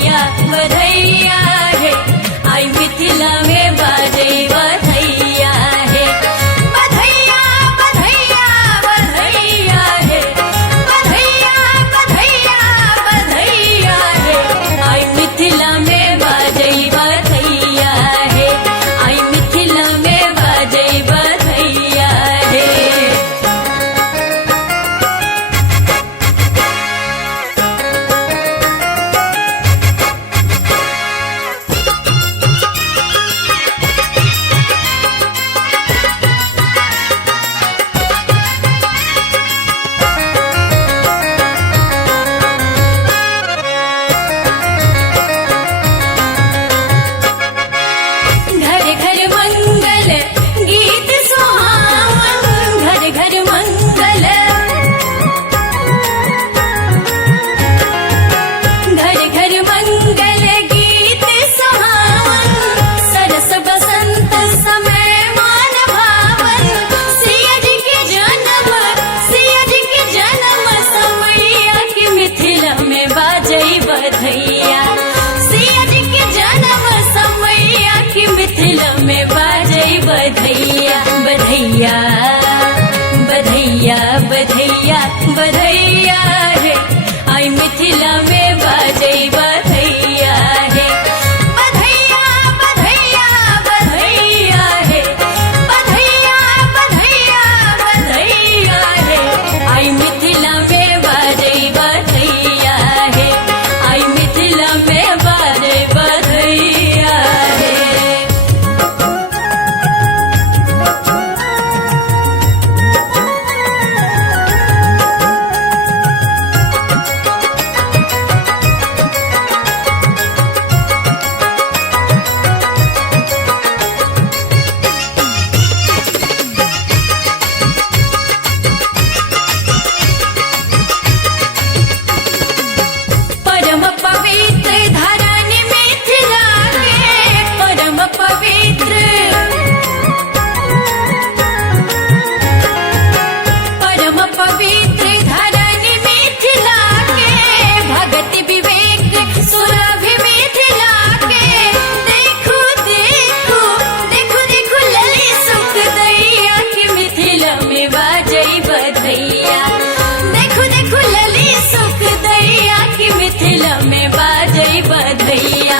बधैया बधैया है, आई मिथिला में बाजे बधैया है। बधैया बधैया बधैया है, बधैया बधैया बधैया है, आई मिथिला में बाजे बधैया है, आई मिथिला में बाजे बधैया है। घर घर मंगल गीत सुहावन, घर घर मंगल, घर घर मंगल गीत सुहावन, सरस बसंत समय मान भावन, सिया जी के जन्म, सिया जी के जन्म समैया की मिथिला में बाजई बधैया, सिया जी के जन्म समैया की मिथिला में बाजई बधैया। बधैया बधैया बधैया बधैया है, आई मिथिला में बाजई बधैया है। बधैया बधैया बधैया है, बधैया बधैया बधैया है, आई मिथिला में बाजई बधैया है, आई मिथिला में बाजई बधैया है। परम पवित्र धरनी मिथिला के, परम पवित्र, परम पवित्र धरनी मिथिला के, भगति विवेक सुरभि मिथिला के। देखो देखो देखो देखो लली सुख दैया की मिथिला में बाजई बधैया, देखो देखो लली सुख दैया की मिथिला में बाजई बधैया।